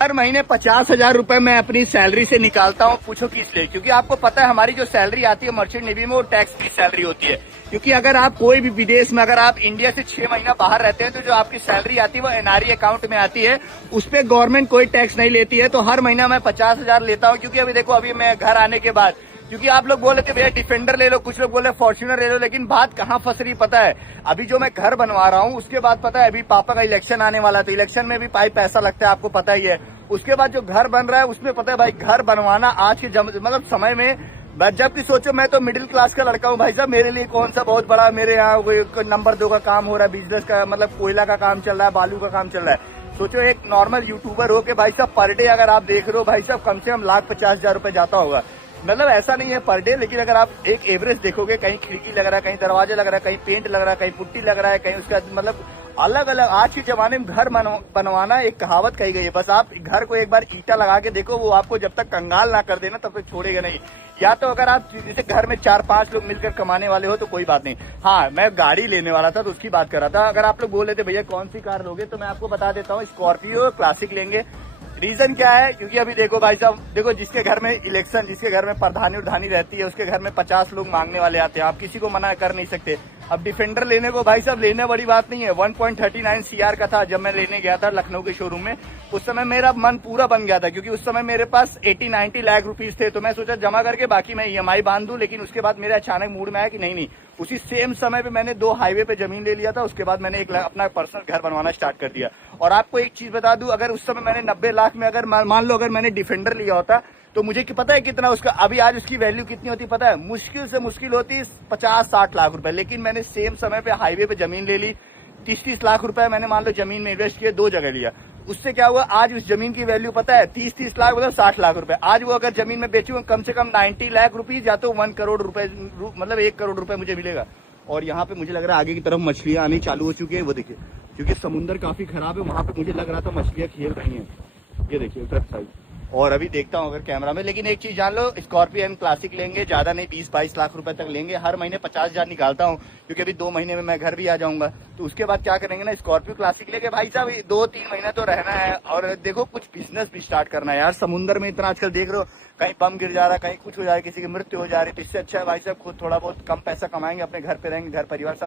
हर महीने 50,000 रुपए मैं अपनी सैलरी से निकालता हूँ। पूछो किस लिए? क्योंकि आपको पता है हमारी जो सैलरी आती है मर्चेंट नेवी में वो टैक्स फ्री सैलरी होती है। क्योंकि अगर आप कोई भी विदेश में, अगर आप इंडिया से 6 महीना बाहर रहते हैं तो जो आपकी सैलरी आती है वो एनआरई अकाउंट में आती है, उस पर गवर्नमेंट कोई टैक्स नहीं लेती है। तो हर महीना मैं 50,000 लेता हूँ। क्योंकि अभी देखो, अभी मैं घर आने के बाद, क्योंकि आप लोग बोले थे भैया डिफेंडर ले लो, कुछ लोग बोले फॉर्च्यूनर ले लो, लेकिन बात कहाँ फंस रही पता है? अभी जो मैं घर बनवा रहा हूँ उसके बाद पता है अभी पापा का इलेक्शन आने वाला, तो इलेक्शन में भी पैसा लगता है, आपको पता ही है। उसके बाद जो घर बन रहा है उसमें पता है भाई, घर बनवाना आज के मतलब समय में, जबकि सोचो मैं तो मिडिल क्लास का लड़का हूँ भाई साहब, मेरे लिए कौन सा बहुत बड़ा, मेरे यहाँ नंबर 2 का काम हो रहा है, बिजनेस का मतलब कोयला का काम चल रहा है, बालू का काम चल रहा है। सोचो एक नॉर्मल यूट्यूबर हो के भाई साहब पर डे अगर आप देख रहे हो भाई साहब, कम से कम 1,50,000 रुपए जाता होगा। मतलब ऐसा नहीं है पर डे, लेकिन अगर आप एक एवरेज देखोगे, कहीं खिड़की लग रहा है, कहीं दरवाजे लग रहा है, कहीं पेंट लग रहा है, कहीं पुट्टी लग रहा है, कहीं उसका मतलब अलग अलग। आज के जमाने में घर बनवाना एक कहावत कही गई है, बस आप घर को एक बार ईटा लगा के देखो, वो आपको जब तक कंगाल ना कर देना तब तक छोड़ेगा नहीं। या तो अगर आप जैसे घर में 4-5 लोग मिलकर कमाने वाले हो तो कोई बात नहीं। हाँ, मैं गाड़ी लेने वाला था तो उसकी बात कर रहा था। अगर आप लोग बोले थे भैया कौन सी कार लोगे, तो मैं आपको बता देता हूँ, स्कॉर्पियो क्लासिक लेंगे। रीजन क्या है? क्योंकि अभी देखो भाई साहब, देखो जिसके घर में इलेक्शन, जिसके घर में प्रधानी उधानी रहती है, उसके घर में 50 लोग मांगने वाले आते हैं, आप किसी को मना कर नहीं सकते। अब डिफेंडर लेने को भाई साहब लेने बड़ी बात नहीं है, 1.39 CR का था जब मैं लेने गया था लखनऊ के शोरूम में। उस समय मेरा मन पूरा बन गया था, क्योंकि उस समय मेरे पास 80-90 लाख रुपीज थे, तो मैं सोचा जमा करके बाकी मैं EMI बांध दूं। लेकिन उसके बाद मेरे अचानक मूड में आया कि नहीं, उसी सेम समय पे मैंने 2 हाईवे पे जमीन ले लिया था। उसके बाद मैंने अपना पर्सनल घर बनवाना स्टार्ट कर दिया। और आपको एक चीज बता दूं, अगर उस समय मैंने 90 लाख में, अगर मान लो अगर मैंने डिफेंडर लिया होता, तो मुझे पता है कितना उसका अभी आज उसकी वैल्यू कितनी होती पता है? मुश्किल से मुश्किल होती 50-60 लाख रुपए। लेकिन मैंने सेम समय पे हाईवे पे जमीन ले ली, 30-30 लाख रुपए मैंने मान लो जमीन में इन्वेस्ट किए, 2 जगह लिया। उससे क्या हुआ, आज उस जमीन की वैल्यू पता है 30-30 लाख मतलब 60 लाख रुपए। आज वो अगर जमीन में बेचूंगा कम से कम 90 लाख रुपीज, या तो 1 करोड़ रुपए, मतलब 1 करोड़ रुपए मुझे मिलेगा। और यहाँ पे मुझे लग रहा है आगे की तरफ मछलियां आनी चालू हो चुकी है, वो देखिए, क्योंकि समुद्र काफी खराब है, वहां पे मुझे लग रहा था मछलियां खेल रही हैं। ये देखिए उधर साइड। और अभी देखता हूँ अगर कैमरा में। लेकिन एक चीज जान लो, स्कॉर्पियो क्लासिक लेंगे, ज्यादा नहीं, 20-22 लाख रुपए तक लेंगे। हर महीने 50,000 निकालता हूँ, क्योंकि अभी 2 महीने में मैं घर भी आ जाऊंगा। तो उसके बाद क्या करेंगे ना, स्कॉर्पियो क्लासिक लेके भाई साहब 2-3 महीना तो रहना है। और देखो कुछ बिजनेस भी स्टार्ट करना है यार। समुद्र में इतना आजकल देख रहे हो, कहीं बम गिर जा रहा है, कहीं कुछ हो जा रहा है, किसी की मृत्यु हो जा रही है। तो इससे अच्छा है भाई साहब खुद थोड़ा बहुत कम पैसा कमाएंगे, अपने घर पे रहेंगे, घर परिवार